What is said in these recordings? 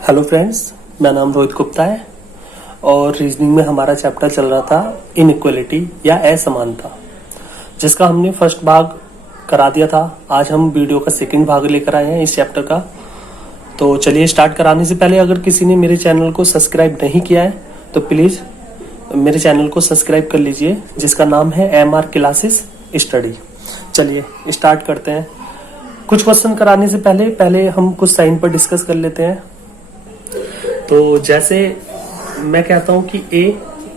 Hello friends, मेरा नाम रोहित गुप्ता है और रीजनिंग में हमारा चैप्टर चल रहा था इनइक्वलिटी या असमानता, जिसका हमने फर्स्ट भाग करा दिया था। आज हम वीडियो का सेकंड भाग लेकर आए हैं इस चैप्टर का। तो चलिए स्टार्ट कराने से पहले अगर किसी ने मेरे चैनल को सब्सक्राइब नहीं किया है तो प्लीज़ मेरे चैनल को सब्सक्राइब कर लीजिए, जिसका नाम है MR क्लासेस स्टडी। चलिए स्टार्ट करते हैं। कुछ क्वेश्चन कराने से पहले हम कुछ साइन पर डिस्कस कर लेते हैं। तो जैसे मैं कहता हूं कि a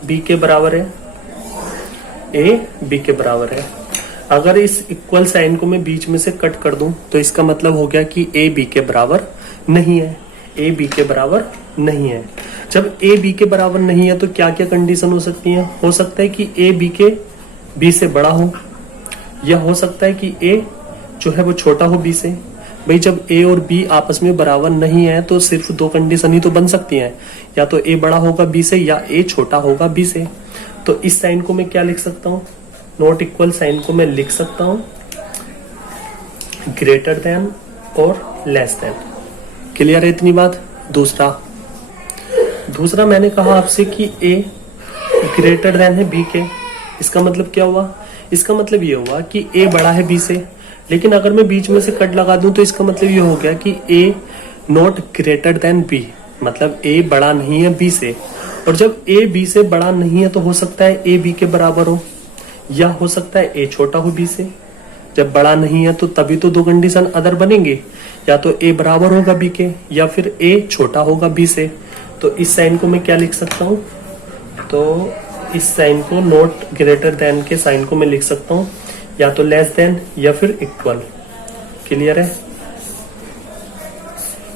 b के बराबर है, a b के बराबर है। अगर इस इक्वल साइन को मैं बीच में से कट कर दूं तो इसका मतलब हो गया कि a b के बराबर नहीं है, a b के बराबर नहीं है। जब a b के बराबर नहीं है तो क्या क्या कंडीशन हो सकती है? हो सकता है कि a b से बड़ा हो, या हो सकता है कि a जो है वो छोटा हो b से। भाई जब a और b आपस में बराबर नहीं है तो सिर्फ दो कंडीशन ही तो बन सकती हैं, या तो a बड़ा होगा b से या a छोटा होगा b से। तो इस साइन को मैं क्या लिख सकता हूँ? नॉट इक्वल साइन को मैं लिख सकता हूँ ग्रेटर देन और लेस देन। क्लियर है इतनी बात? दूसरा मैंने कहा आपसे कि a ग्रेटर देन है b के। इसका मतलब क्या हुआ? इसका मतलब ये हुआ कि a बड़ा है b से, लेकिन अगर मैं बीच में से कट लगा दूं तो इसका मतलब ये हो गया कि a not greater than b, मतलब a बड़ा नहीं है b से। और जब a b से बड़ा नहीं है तो हो सकता है a b के बराबर हो, या हो सकता है a छोटा हो b से। जब बड़ा नहीं है तो तभी तो दो कंडीशन अदर बनेंगे, या तो a बराबर होगा b के या फिर a छोटा होगा b से। तो इस साइन को मैं क्या लिख सकता हूँ? तो इस साइन को नॉट ग्रेटर देन के साइन को मैं लिख सकता हूँ या तो लेस देन या फिर इक्वल। क्लियर है?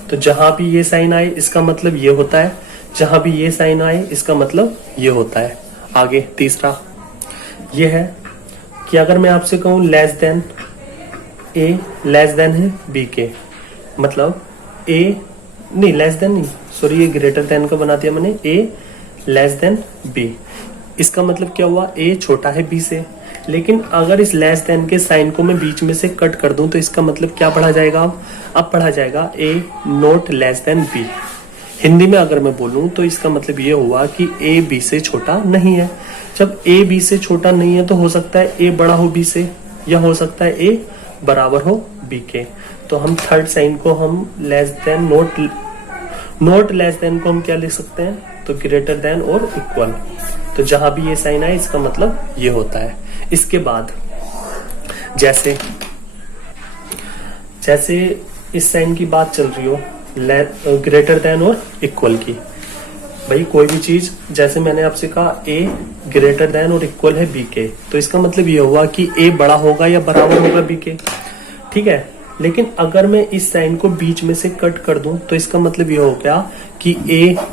तो जहां भी ये साइन आए इसका मतलब ये होता है, जहां भी ये साइन आए इसका मतलब ये होता है। आगे तीसरा ये है कि अगर मैं आपसे कहूं less than a less than है b के, मतलब a नहीं, लेस देन नहीं, सॉरी ये ग्रेटर देन का बना दिया मैंने, a लेस देन b। इसका मतलब क्या हुआ? a छोटा है b से। लेकिन अगर इस लेस देन के साइन को मैं बीच में से कट कर दूं तो इसका मतलब क्या पढ़ा जाएगा? अब पढ़ा जाएगा a not less than b। Hindi में अगर मैं बोलूं तो इसका मतलब ये हुआ कि a b से छोटा नहीं है। जब a b से छोटा नहीं है तो हो सकता है a बड़ा हो b से, या हो सकता है a बराबर हो b के। तो हम थर्ड साइन को हम less than not less than को हम क्या लिख सकते हैं? तो ग्रेटर देन और इक्वल। तो जहां भी ये साइन आए इसका मतलब ये होता है। इसके बाद जैसे इस साइन की बात चल रही हो ग्रेटर देन और इक्वल की, भाई कोई भी चीज, जैसे मैंने आपसे कहा a ग्रेटर देन और इक्वल है b के, तो इसका मतलब ये हुआ कि a बड़ा होगा या बराबर होगा b के। ठीक है, लेकिन अगर मैं इस साइन को बीच में से कट कर दूं तो इसका मतलब ये हो गया कि a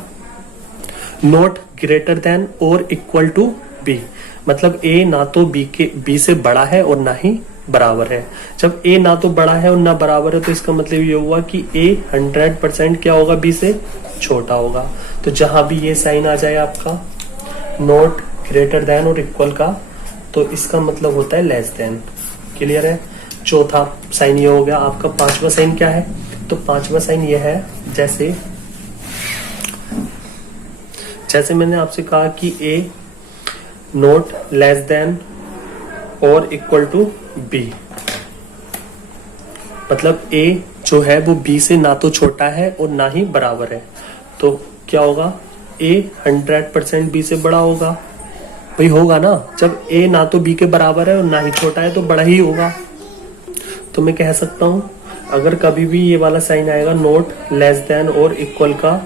नॉट ग्रेटर देन और इक्वल टू b, मतलब a ना तो b से बड़ा है और ना ही बराबर है। जब a ना तो बड़ा है और ना बराबर है तो इसका मतलब ये हुआ कि a 100% क्या होगा? b से छोटा होगा। तो जहां भी ये साइन आ जाए आपका नॉट ग्रेटर देन और इक्वल का, तो इसका मतलब होता है लेस देन। क्लियर है? चौथा साइन ये हो गया आपका। पांचवा साइन क्या है? तो पांचवा साइन ये है, जैसे मैंने आपसे कहा कि a नॉट लेस देन और इक्वल टू b, मतलब a जो है वो b से ना तो छोटा है और ना ही बराबर है। तो क्या होगा? a 100% b से बड़ा होगा। भाई होगा ना, जब a ना तो b के बराबर है और ना ही छोटा है तो बड़ा ही होगा। तो मैं कह सकता हूं अगर कभी भी ये वाला साइन आएगा नॉट लेस देन और इक्वल का,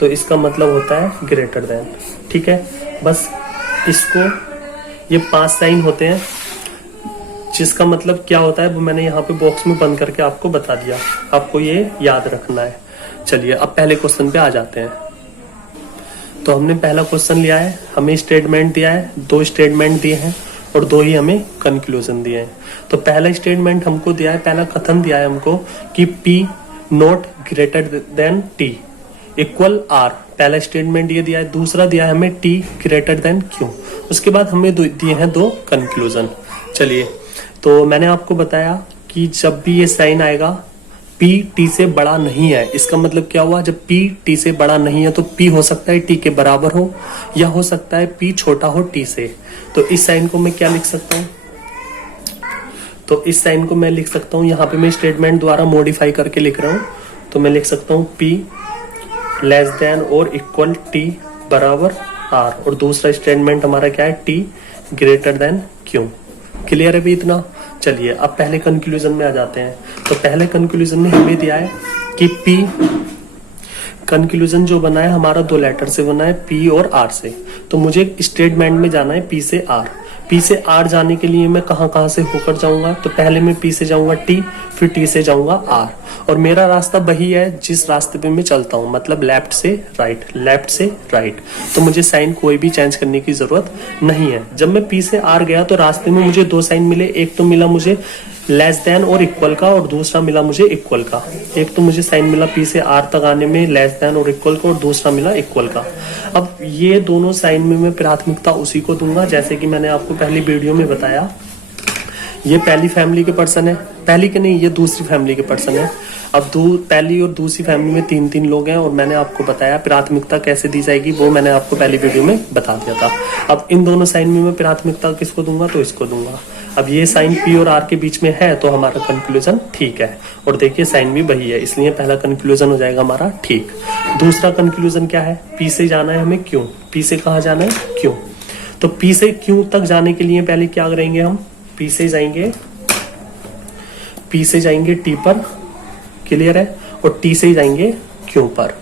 तो इसका मतलब होता है ग्रेटर देन। ठीक है, बस इसको, ये 5 साइन होते हैं, जिसका मतलब क्या होता है वो मैंने यहाँ पे बॉक्स में बंद करके आपको बता दिया। आपको ये याद रखना है। चलिए अब पहले क्वेश्चन पे आ जाते हैं। तो हमने पहला क्वेश्चन लिया है, हमें स्टेटमेंट दिया है, 2 स्टेटमेंट दिए हैं और 2 ही हमें कंक्लूजन दिए हैं। तो पहला स्टेटमेंट हमको दिया है, पहला कथन दिया है हमको कि P not greater than T equal R। पहला स्टेटमेंट ये दिया है। दूसरा दिया है हमें T ग्रेटर देन Q। उसके बाद हमें दिए हैं 2 कंक्लूजन। चलिए, तो मैंने आपको बताया कि जब भी ये साइन आएगा P P T से बड़ा नहीं है। इसका मतलब क्या हुआ, जब P T से बड़ा नहीं है तो P हो सकता है T के बराबर हो, या हो सकता है P छोटा हो T से। तो इस साइन को मैं क्या लिख सकता हूँ, तो इस साइन को मैं लिख सकता हूँ, यहाँ पे मैं स्टेटमेंट द्वारा मॉडिफाई करके लिख रहा हूँ। तो मैं लिख सकता हूँ P लेस देन और इक्वल T बराबर R, और दूसरा स्टेटमेंट हमारा क्या है, T greater than Q। Clear है भी इतना। चलिए अब पहले कंक्लूजन में आ जाते हैं। तो पहले कंक्लूजन में हमें दिया है कि P, कंक्लूजन जो बना है हमारा दो लेटर से बना है, P और R से। तो मुझे स्टेटमेंट में जाना है P से R। P से R जाने के लिए मैं कहां से होकर जाऊंगा, तो पहले मैं P से जाऊंगा T, फिर T से जाऊंगा R, और मेरा रास्ता वही है जिस रास्ते पे मैं चलता हूं, मतलब लेफ्ट से राइट, लेफ्ट से राइट। तो मुझे साइन कोई भी चेंज करने की जरूरत नहीं है। जब मैं P से R गया तो रास्ते में मुझे दो साइन मिले, एक तो मिला मुझे लेस देन और इक्वल का, और दूसरा मिला मुझे इक्वल का। एक तो मुझे साइन मिला P से R तक आने में लेस देन और इक्वल का, और दूसरा मिला इक्वल का। अब ये दोनों साइन में मैं प्राथमिकता उसी को दूंगा, जैसे कि मैंने आपको पहली वीडियो में बताया। ये पहली फैमिली के पर्सन है, पहली के नहीं, ये दूसरी फैमिली के पर्सन है। अब पहली और दूसरी फैमिली में तीन तीन लोग हैं, और मैंने आपको बताया प्राथमिकता कैसे दी जाएगी, वो मैंने आपको पहली वीडियो में बता दिया था। अब इन दोनों साइन में मैं प्राथमिकता किसको दूंगा, तो इसको दूंगा। अब ये साइन P और R के बीच में है, तो हमारा कंक्लूजन ठीक है, और देखिए साइन भी वही है, इसलिए पहला कंक्लूजन हो जाएगा हमारा ठीक। दूसरा कंक्लूजन क्या है, P से जाना है हमें Q, P से कहाँ जाना है, Q। तो P से Q तक जाने के लिए पहले क्या करेंगे हम, P से जाएंगे T पर, क्लियर है, और T से जाएंगे Q पर।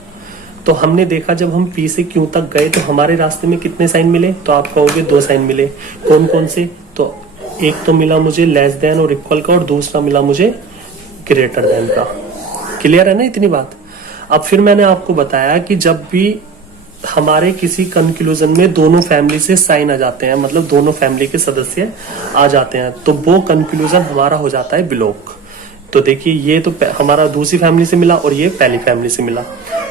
तो हमने देखा जब हम P से Q तक गए तो हमारे रास्ते में कितने साइन मिले, तो आप कहोगे दो साइन मिले। कौन कौन से, तो एक तो मिला मुझे लेस देन और इक्वल का, और दूसरा मिला मुझे ग्रेटर देन का। क्लियर है ना इतनी बात। अब फिर मैंने आपको बताया कि जब भी हमारे किसी कंक्लूजन में दोनों फैमिली से साइन आ जाते हैं, मतलब दोनों फैमिली के सदस्य आ जाते हैं, तो वो कंक्लूजन हमारा हो जाता है ब्लॉक। तो देखिए ये तो हमारा दूसरी फैमिली से मिला, और ये पहली फैमिली से मिला।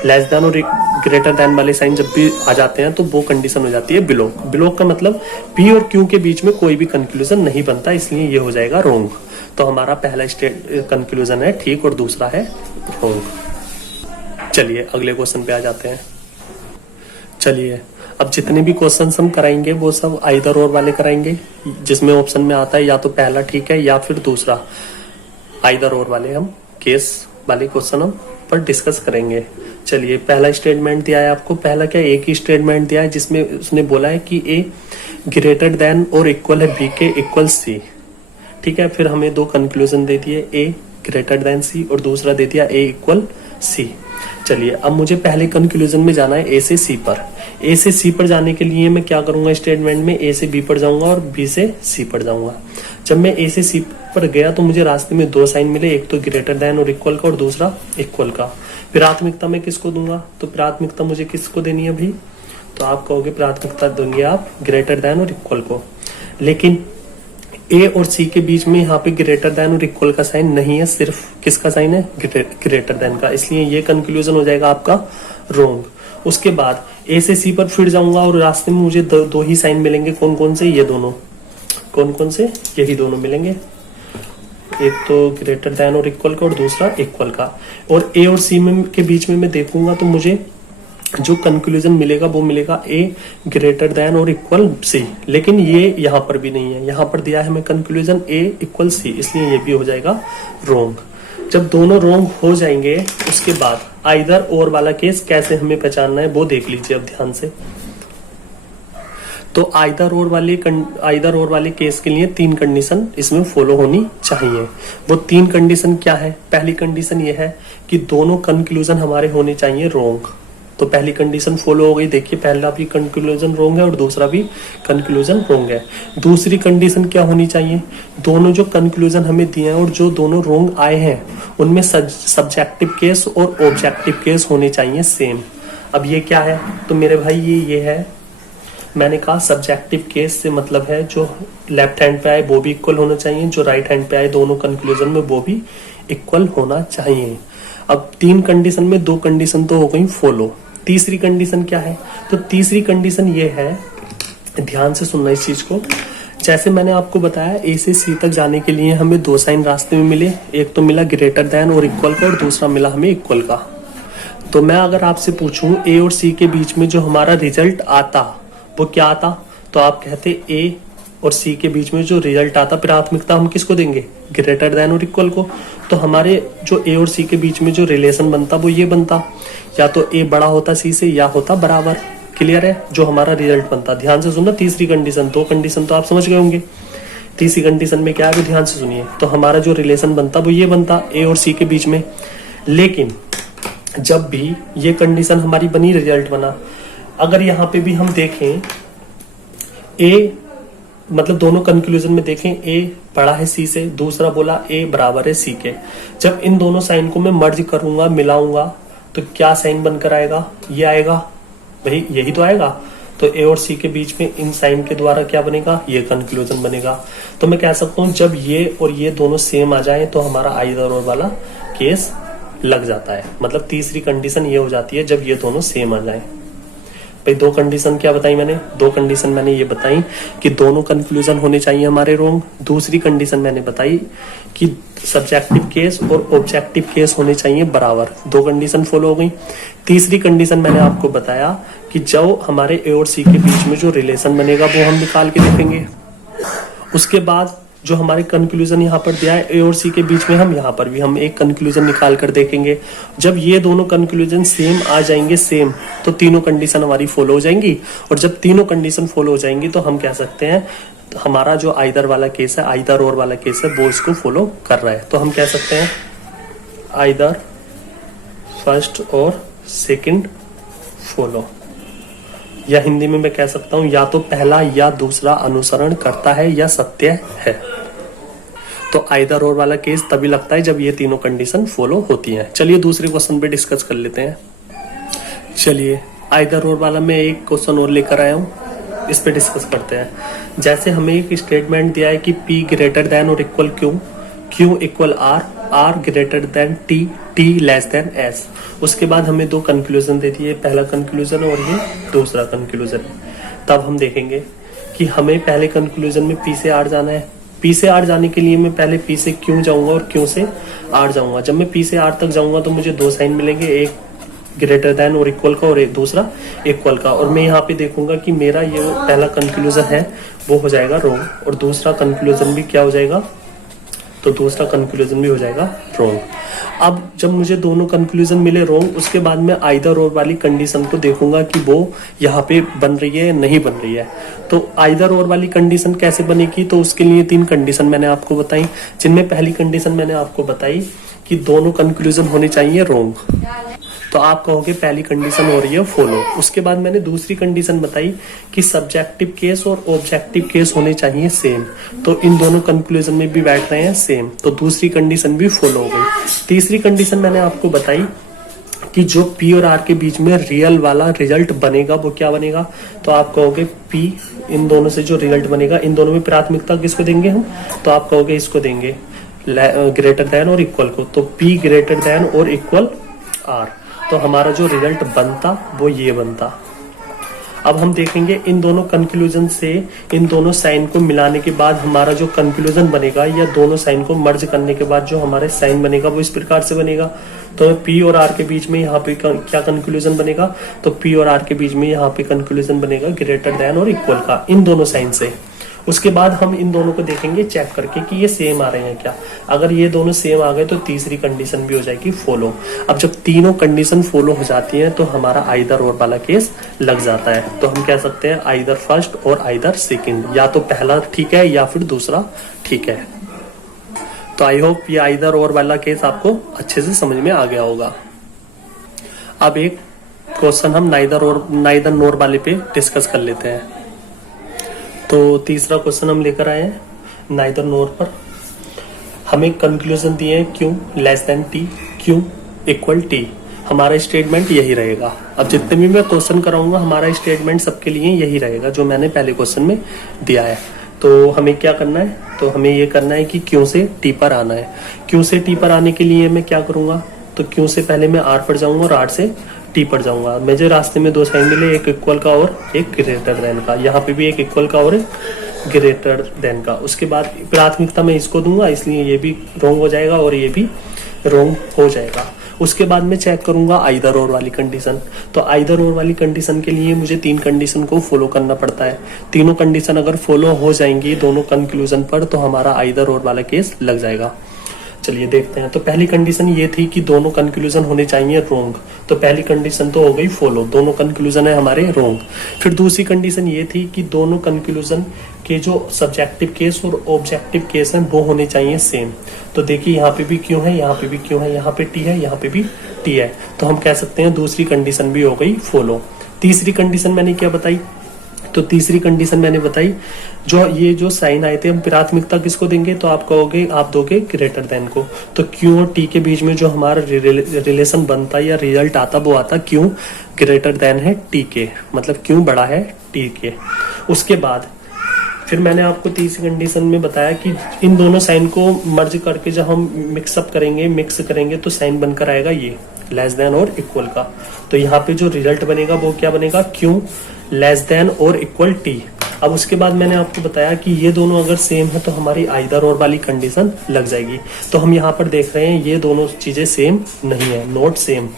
लेस देन और ग्रेटर देन वाले साइन जब भी आ जाते हैं तो वो कंडीशन हो जाती है ब्लॉक। ब्लॉक का मतलब P और Q के बीच में कोई भी कंक्लूजन नहीं बनता, इसलिए ये हो जाएगा रोंग। तो हमारा पहला कंक्लूजन है ठीक, और दूसरा है रोंग। चलिए अगले क्वेश्चन पे आ जाते हैं। चलिए अब जितने भी क्वेश्चन हम कराएंगे वो सब आइदर और वाले कराएंगे, जिसमें ऑप्शन में आता है या तो पहला ठीक है या फिर दूसरा। आइदर और वाले हम केस वाले क्वेश्चन हम पर डिस्कस करेंगे। चलिए पहला स्टेटमेंट दिया है आपको, पहला क्या, एक ही स्टेटमेंट दिया है जिसमें उसने बोला है कि A ग्रेटर देन और इक्वल है B के इक्वल C। ठीक है, फिर हमें दो कंक्लूजन दे दिए, A ग्रेटर देन C और दूसरा दे दिया A इक्वल C। चलिए अब मुझे पहले कंक्लूजन में जाना है A से C पर। A से C पर जाने के लिए मैं क्या करूंगा, स्टेटमेंट में A से B पर जाऊंगा और B से C पर जाऊंगा। जब मैं A से C पर गया तो मुझे रास्ते में दो साइन मिले, एक तो ग्रेटर देन और इक्वल का, और दूसरा इक्वल का। प्राथमिकता मैं किसको दूंगा, तो प्राथमिकता मुझे किसको देनी है भाई, तो आप कहोगे प्राथमिकता देंगे आप ग्रेटर देन और इक्वल को। लेकिन A और C के बीच में यहाँ पे ग्रेटर देन और इक्वल का साइन नहीं है, सिर्फ किसका साइन है, ग्रेटर देन का, इसलिए ये कंक्लूजन हो जाएगा आपका रोंग। उसके बाद A से C पर फिर जाऊंगा और रास्ते में मुझे दो ही साइन मिलेंगे, कौन कौन से, ये दोनों, कौन कौन से, यही दोनों मिलेंगे, एक तो ग्रेटर देन और इक्वल का और दूसरा इक्वल का। और A और C में के बीच में मैं देखूंगा तो मुझे जो कंक्लूजन मिलेगा वो मिलेगा A ग्रेटर देन और इक्वल C। लेकिन ये यहाँ पर भी नहीं है, यहाँ पर दिया है हमें कंक्लूजन A इक्वल C, इसलिए ये भी हो जाएगा रोंग। जब दोनों रोंग हो जाएंगे उसके बाद आइदर और वाला केस कैसे हमें पहचानना है वो देख लीजिए अब ध्यान से। तो आइदर और वाले केस के लिए तीन कंडीशन इसमें फॉलो होनी चाहिए। वो तीन कंडीशन क्या है, पहली कंडीशन ये है कि दोनों कंक्लूजन हमारे होने चाहिए रोंग। तो पहली कंडीशन फॉलो हो गई, देखिए पहला भी कंक्लूजन रोंग है और दूसरा भी कंक्लूजन रोंग है। दूसरी कंडीशन क्या होनी चाहिए, दोनों जो कंक्लूजन हमें दिए हैं और जो दोनों रोंग आए हैं उनमें सब्जेक्टिव केस और ऑब्जेक्टिव केस होने चाहिए सेम। अब ये क्या है, तो मेरे भाई ये है, मैंने कहा सब्जेक्टिव केस से मतलब है जो लेफ्ट हैंड पे आए वो भी इक्वल होना चाहिए, जो राइट हैंड पे आए दोनों कंक्लूजन में वो भी इक्वल होना चाहिए। अब तीन कंडीशन में दो कंडीशन तो हो गई फॉलो, तीसरी कंडीशन क्या है, तो तीसरी कंडीशन ये है, ध्यान से सुनना इस चीज को, जैसे मैंने आपको बताया ए से सी तक जाने के लिए हमें दो साइन रास्ते में मिले, एक तो मिला ग्रेटर देन और इक्वल का और दूसरा मिला हमें इक्वल का। तो मैं अगर आपसे पूछूं ए और सी के बीच में जो हमारा रिजल्ट आता वो क्या आता, तो आप कहते ए और सी के बीच में जो रिजल्ट आता प्राथमिकता हम किसको देंगे, ग्रेटर देन और इक्वल को। तो हमारे जो ए और सी के बीच में जो रिलेशन बनता वो ये बनता, या तो ए बड़ा होता सी से या होता बराबर। क्लियर है, जो हमारा रिजल्ट बनता। ध्यान से सुनना, तीसरी कंडीशन, दो कंडीशन तो आप समझ गए होंगे, तीसरी कंडीशन में क्या है ध्यान से सुनिए। तो हमारा जो रिलेशन बनता वो ये बनता ए और सी के बीच में। लेकिन जब भी ये कंडीशन हमारी बनी, रिजल्ट बना, अगर यहाँ पे भी हम देखें ए मतलब दोनों कंक्लूजन में देखें ए बड़ा है सी से, दूसरा बोला ए बराबर है सी के, जब इन दोनों साइन को मैं मर्ज करूंगा, मिलाऊंगा, तो क्या साइन बनकर आएगा, ये आएगा भाई, यही तो आएगा। तो ए और सी के बीच में इन साइन के द्वारा क्या बनेगा, ये कंक्लूजन बनेगा। तो मैं कह सकता हूं जब ये और ये दोनों सेम आ जाएं तो हमारा आइदर और वाला केस लग जाता है। मतलब तीसरी कंडीशन ये हो जाती है जब ये दोनों सेम आ जाएं। भाई दो कंडीशन क्या बताई मैंने, दो कंडीशन मैंने ये बताई कि दोनों कंक्लूजन होने चाहिए हमारे रोंग। दूसरी कंडीशन मैंने बताई कि सब्जेक्टिव केस और ऑब्जेक्टिव केस होने चाहिए बराबर। दो कंडीशन फॉलो हो गई। तीसरी कंडीशन मैंने आपको बताया कि जो हमारे ए और सी के बीच में जो रिलेशन बनेगा वो हम निकाल के देखेंगे। उसके बाद जो हमारे कंक्लूजन यहाँ पर दिया है ए और सी के बीच में, हम यहाँ पर भी हम एक कंक्लूजन निकाल कर देखेंगे। जब ये दोनों कंक्लूजन सेम आ जाएंगे, सेम, तो तीनों कंडीशन हमारी फॉलो हो जाएंगी। और जब तीनों कंडीशन फॉलो हो जाएंगी तो हम कह सकते हैं हमारा जो आइदर वाला केस है, आइदर और वाला केस है, वो इसको फॉलो कर रहा है। तो हम कह सकते हैं आइदर फर्स्ट और सेकंड फॉलो, या हिंदी में मैं कह सकता हूं या तो पहला या दूसरा अनुसरण करता है या सत्य है। तो आइदर और वाला केस तभी लगता है जब ये तीनों कंडीशन फॉलो होती हैं। चलिए दूसरे क्वेश्चन पे डिस्कस कर लेते हैं। चलिए आइदर और वाला मैं एक क्वेश्चन और लेकर आया हूं, इस पे डिस्कस करते हैं। जैसे हमें एक स्टेटमेंट दिया है कि P ग्रेटर देन और equal Q, Q equal R, R greater than T, T less than S। उसके बाद हमें दो कंक्लूजन दे दिए, पहला कंक्लूजन और ये दूसरा कंक्लूजन। तब हम देखेंगे कि हमें पहले कंक्लूजन में P से R जाना है। P से R जाने के लिए मैं पहले P से Q जाऊंगा और Q से R जाऊंगा। जब मैं P से R तक जाऊंगा तो मुझे दो साइन मिलेंगे, एक ग्रेटर देन और इक्वल का और एक दूसरा इक्वल का। और मैं यहाँ पे देखूंगा कि मेरा ये पहला कंक्लूजन है वो हो जाएगा रोंग, और दूसरा कंक्लूजन भी क्या हो जाएगा, तो दूसरा कंक्लूजन भी हो जाएगा रोंग। अब जब मुझे दोनों कंक्लूजन मिले रोंग, उसके बाद मैं आइदर और वाली कंडीशन को देखूंगा कि वो यहाँ पे बन रही है नहीं बन रही है। तो आइदर और वाली कंडीशन कैसे बनेगी, तो उसके लिए तीन कंडीशन मैंने आपको बताई, जिनमें पहली कंडीशन मैंने आपको बताई कि दोनों कंक्लूजन होने चाहिए रोंग। तो आप कहोगे पहली कंडीशन हो रही है फॉलो। उसके बाद मैंने दूसरी कंडीशन बताई कि सब्जेक्टिव केस और ऑब्जेक्टिव केस होने चाहिए सेम। तो इन दोनों कंक्लूजन में भी बैठ रहे हैं सेम, तो दूसरी कंडीशन भी फॉलो हो गई। तीसरी कंडीशन मैंने आपको बताई कि जो P और R के बीच में रियल वाला रिजल्ट बनेगा वो क्या बनेगा, तो आप कहोगे P, इन दोनों से जो रिजल्ट बनेगा, इन दोनों में प्राथमिकता किसको देंगे हम, तो आप कहोगे इसको देंगे ग्रेटर देन और इक्वल को। तो P ग्रेटर देन और इक्वल R, तो हमारा जो रिजल्ट बनता वो ये बनता। अब हम देखेंगे इन दोनों कंक्लूजन से इन दोनों साइन को मिलाने के बाद हमारा जो कंक्लूजन बनेगा, या दोनों साइन को मर्ज करने के बाद जो हमारे साइन बनेगा वो इस प्रकार से बनेगा। तो P और R के बीच में यहाँ पे क्या कंक्लूजन बनेगा, तो P और R के बीच में यहाँ पे कंक्लूजन बनेगा ग्रेटर देन और इक्वल का, इन दोनों साइन से। उसके बाद हम इन दोनों को देखेंगे चेक करके कि ये सेम आ रहे हैं क्या। अगर ये दोनों सेम आ गए तो तीसरी कंडीशन भी हो जाएगी फॉलो। अब जब तीनों कंडीशन फॉलो हो जाती हैं तो हमारा आइदर और वाला केस लग जाता है। तो हम कह सकते हैं आइदर फर्स्ट और आइदर सेकंड, या तो पहला ठीक है या फिर दूसरा ठीक है। तो आई होप ये आइदर और वाला केस आपको अच्छे से समझ में आ गया होगा। अब एक क्वेश्चन हम नाइदर नोर वाले पे डिस्कस कर लेते हैं। तो तीसरा क्वेश्चन हम लेकर आए हैं नाइदर नोर पर। हमें कंक्लूजन दिए हैं Q less than T, Q equal T। हमारा स्टेटमेंट यही रहेगा। अब जितने भी मैं क्वेश्चन कराऊंगा हमारा स्टेटमेंट सबके लिए यही रहेगा जो मैंने पहले क्वेश्चन में दिया है। तो हमें क्या करना है, तो हमें ये करना है कि Q से T पर आना है। Q से T पर आने के लिए मैं क्या करूंगा, तो Q से पहले मैं R पर जाऊंगा और R से T पर जाऊंगा। मुझे रास्ते में दो साइन मिले, एक इक्वल का और एक ग्रेटर देन का। यहाँ पे भी एक इक्वल का और एक ग्रेटर देन का। उसके बाद प्राथमिकता मैं इसको दूंगा, इसलिए ये भी रोंग हो जाएगा और ये भी रोंग हो जाएगा। उसके बाद मैं चेक करूंगा आइदर और वाली कंडीशन। तो आइदर और वाली कंडीशन के लिए मुझे 3 कंडीशन को फॉलो करना पड़ता है। तीनों कंडीशन अगर फॉलो हो जाएंगी दोनों कंक्लूजन पर तो हमारा आइदर और वाला केस लग जाएगा। चलिए देखते हैं। तो पहली कंडीशन ये थी कि दोनों कंक्लूजन होने चाहिए रोंग। तो पहली कंडीशन तो हो गई फॉलो, दोनों कंक्लूजन है हमारे रोंग। फिर दूसरी कंडीशन ये थी कि दोनों कंक्लूजन के जो सब्जेक्टिव केस और ऑब्जेक्टिव केस हैं वो होने चाहिए सेम। तो देखिए यहाँ पे भी क्यों है, यहाँ पे भी क्यों है, यहाँ पे टी है, यहाँ पे भी टी है। तो हम कह सकते हैं दूसरी कंडीशन भी हो गई फॉलो। तीसरी कंडीशन मैंने क्या बताई? तो तीसरी कंडीशन मैंने बताई जो साइन आए थे हम प्राथमिकता किसको देंगे? तो आप कहोगे, आप दोगे ग्रेटर देन को। तो क्यों और टी के बीच में जो हमारा रिलेशन बनता या रिजल्ट आता वो आता क्यों ग्रेटर देन है टी के, मतलब क्यों बड़ा है टी के। उसके बाद फिर मैंने आपको तीसरी कंडीशन में बताया कि इन दोनों साइन को मर्ज करके जब हम मिक्स करेंगे तो साइन बनकर आएगा ये लेस देन और इक्वल का। तो यहाँ पे जो रिजल्ट बनेगा वो क्या बनेगा? क्यों लेस देन और इक्वल टी। अब उसके बाद मैंने आपको बताया कि ये दोनों अगर सेम है तो हमारी आइदर और वाली कंडीशन लग जाएगी। तो हम यहाँ पर देख रहे हैं ये दोनों चीजें सेम नहीं है, नॉट सेम,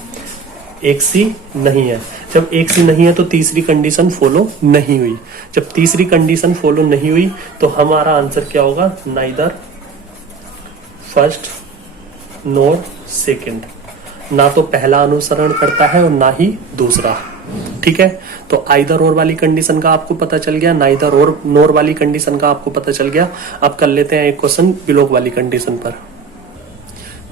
एक सी नहीं है। जब एक सी नहीं है तो तीसरी कंडीशन फॉलो नहीं हुई। जब तीसरी कंडीशन फॉलो नहीं हुई तो हमारा आंसर क्या होगा? Neither first nor second. ना तो पहला अनुसरण करता है और ना ही दूसरा। ठीक है, तो आइदर और वाली कंडीशन का आपको पता चल गया, नाइदर और नोर वाली कंडीशन का आपको पता चल गया। अब कर लेते हैं एक क्वेश्चन बिलोक वाली कंडीशन पर।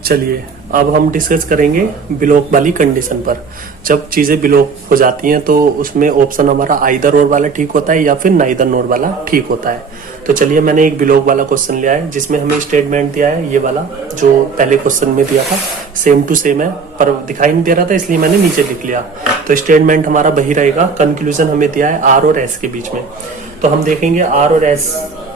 चलिए अब हम डिस्कस करेंगे बिलोक वाली कंडीशन पर। जब चीजें बिलोक हो जाती हैं तो उसमें ऑप्शन हमारा आइदर और वाला ठीक होता है या फिर नाइदर नोर वाला ठीक होता है। तो चलिए मैंने एक बिलोक वाला क्वेश्चन लिया है जिसमें हमें स्टेटमेंट दिया है ये वाला जो पहले क्वेश्चन में दिया था, सेम टू सेम है पर दिखाई नहीं दे रहा था इसलिए मैंने नीचे लिख लिया। तो स्टेटमेंट हमारा वही रहेगा। कंक्लूजन हमें दिया है आर और एस के बीच में। तो हम देखेंगे आर और एस,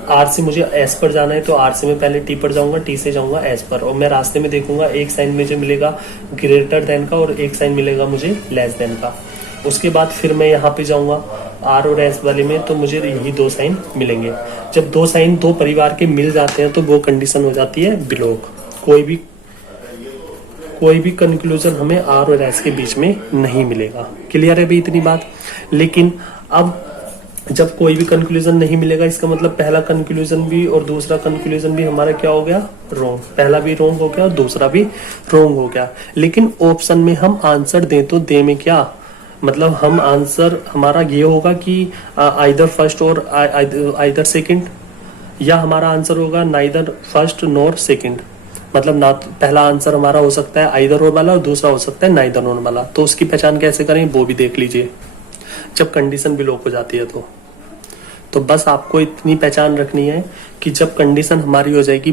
आर से मुझे एस पर जाना है तो आर से मैं पहले टी पर जाऊंगा, टी से जाऊंगा एस पर, और मैं रास्ते में देखूंगा एक साइन मुझे मिलेगा ग्रेटर देन का और एक साइन मिलेगा मुझे लेस देन का। उसके बाद फिर मैं यहाँ पे जाऊंगा आर और एस वाले में तो मुझे यही 2 साइन मिलेंगे। जब 2 साइन 2 परिवार के मिल जाते हैं तो वो कंडीशन हो जाती है बिलोक। कोई भी कंक्लूजन हमें आर और एस के बीच में नहीं मिलेगा। क्लियर है भी इतनी बात? लेकिन अब जब कोई भी कंक्लूजन नहीं मिलेगा इसका मतलब पहला कंक्लूजन भी और दूसरा कंक्लूजन भी हमारा क्या हो गया? रोंग। पहला भी रोंग हो गया और दूसरा भी रोंग हो गया। लेकिन ऑप्शन में हम आंसर दें तो दे में क्या मतलब हम आंसर हमारा ये होगा कि आइदर फर्स्ट और आइदर सेकंड, या हमारा आंसर होगा नाइदर फर्स्ट नॉर सेकंड। मतलब ना पहला आंसर हमारा हो सकता है आइदर और वाला और दूसरा हो सकता है नाइदर नॉर वाला। तो उसकी पहचान कैसे करें वो भी देख लीजिए जब कंडीशन बिलोक हो जाती है। तो बस आपको इतनी पहचान रखनी है कि जब कंडीशन हमारी हो जाएगी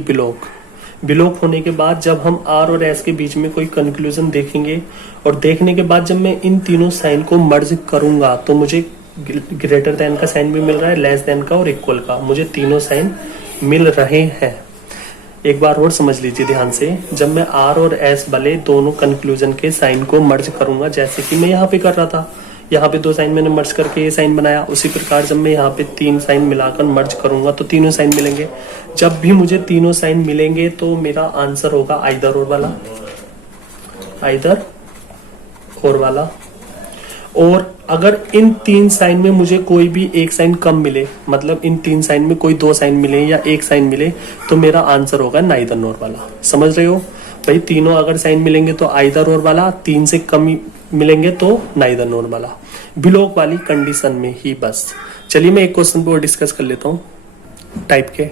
बिलोक होने के बाद जब हम आर और एस के बीच में कोई कंक्लूजन देखेंगे और देखने के बाद जब मैं इन तीनों साइन को मर्ज करूंगा तो मुझे ग्रेटर देन का साइन भी मिल रहा है, लेस देन का और इक्वल का, मुझे तीनों साइन मिल रहे हैं। एक बार और समझ लीजिए ध्यान से, जब मैं आर और एस वाले दोनों कंक्लूजन के साइन को मर्ज करूंगा जैसे कि मैं यहाँ पे कर रहा था, यहाँ पे 2 साइन मैंने मर्ज करके ये साइन बनाया, उसी प्रकार जब मैं यहाँ पे 3 साइन मिलाकर मर्ज करूंगा तो तीनों साइन मिलेंगे। जब भी मुझे तीनों साइन मिलेंगे तो मेरा आंसर होगा आइदर और वाला, आइदर और वाला। और अगर इन 3 साइन में मुझे कोई भी एक साइन कम मिले, मतलब इन 3 साइन में कोई 2 साइन मिले या एक साइन मिले तो मेरा आंसर होगा नाइदर नॉर वाला। समझ रहे हो भाई? तीनों अगर साइन मिलेंगे तो आइदर और वाला, 3 से कम मिलेंगे तो नाइदर नॉर वाला, बिलोक वाली कंडीशन में ही बस। चलिए मैं एक क्वेश्चन पर डिस्कस कर लेता हूँ टाइप के।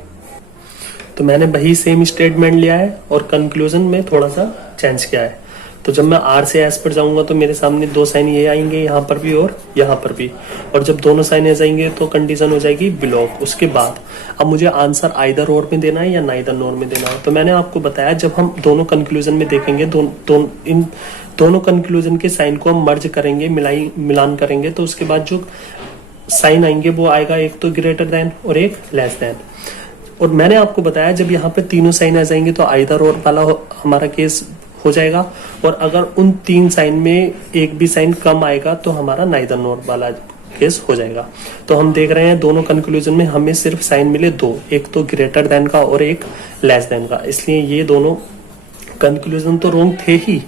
तो मैंने वही सेम स्टेटमेंट लिया है और कंक्लूजन में थोड़ा सा चेंज किया है। तो जब मैं आर से एस पर जाऊंगा तो मेरे सामने 2 साइन ये आएंगे यहाँ पर भी और यहाँ पर भी, और जब दोनों साइन आ जाएंगे तो कंडीशन हो जाएगी बिलोक। उसके बाद अब मुझे आंसर आइदर और में देना है या नाइदर नॉर में देना है। तो मैंने आपको बताया जब हम दोनों कंक्लूजन में देखेंगे इन दोनों कंक्लूजन के साइन को हम मर्ज करेंगे, मिलान करेंगे, तो उसके बाद जो साइन आएंगे वो आएगा एक तो ग्रेटर देन और एक लेस देन। और मैंने आपको बताया जब यहाँ पे तीनों साइन आ जाएंगे तो आइदर और वाला हमारा केस हो जाएगा, और अगर उन 3 साइन में एक भी साइन कम आएगा तो हमारा नाइदर नॉर वाला केस हो जाएगा। तो हम देख रहे हैं दोनों कंक्लूजन में हमें सिर्फ साइन मिले दो, एक तो ग्रेटर देन का और एक लेस देन का, इसलिए ये दोनों कंक्लूजन तो रॉन्ग थे ही,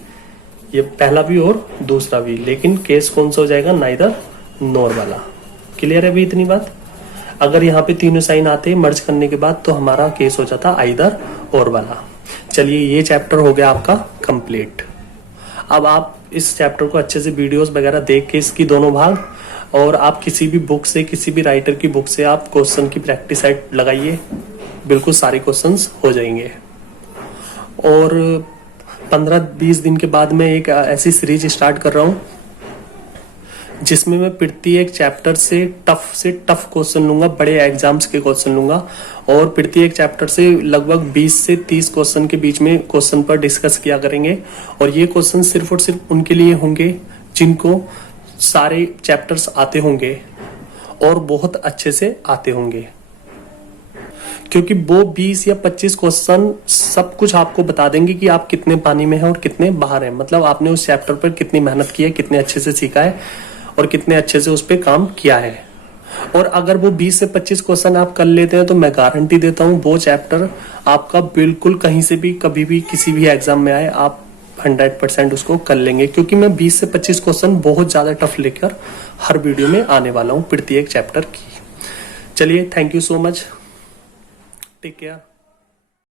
ये पहला भी और दूसरा भी, लेकिन केस कौन सा हो जाएगा, नाइदर नॉर वाला। क्लियर है अभी इतनी बात। अगर यहाँ पे तीनों साइन आते मर्ज करने के बाद तो हमारा केस हो जाता आइदर और वाला। चलिए ये चैप्टर हो गया आपका कंप्लीट। अब आप इस चैप्टर को अच्छे से वीडियोस वगैरह देख के इसकी दोनों भाग, और आप किसी भी बुक से, किसी भी राइटर की बुक से आप क्वेश्चन की प्रैक्टिस सेट लगाइए, बिल्कुल सारे क्वेश्चंस हो जाएंगे। और 15-20 दिन के बाद मैं एक ऐसी सीरीज स्टार्ट कर रहा हूँ जिसमें मैं प्रति एक चैप्टर से टफ क्वेश्चन लूंगा, बड़े एग्जाम्स के क्वेश्चन लूंगा, और प्रति एक चैप्टर से लगभग 20 से 30 क्वेश्चन के बीच में क्वेश्चन पर डिस्कस किया करेंगे। और ये क्वेश्चन सिर्फ और सिर्फ उनके लिए होंगे जिनको सारे चैप्टर्स आते होंगे और बहुत अच्छे से आते होंगे, क्योंकि वो 20 या 25 क्वेश्चन सब कुछ आपको बता देंगे कि आप कितने पानी में हैं और कितने बाहर हैं, मतलब आपने उस चैप्टर पर कितनी मेहनत की है, कितने अच्छे से सीखा है और कितने अच्छे से उस पर काम किया है। और अगर वो 20 से 25 क्वेश्चन आप कर लेते हैं तो मैं गारंटी देता हूं वो चैप्टर आपका बिल्कुल कहीं से भी कभी भी किसी भी एग्जाम में आए आप 100% उसको कर लेंगे, क्योंकि मैं 20 से 25 क्वेश्चन बहुत ज्यादा टफ लेकर हर वीडियो में आने वाला हूं प्रत्येक चैप्टर की। चलिए, thank you so much, take care.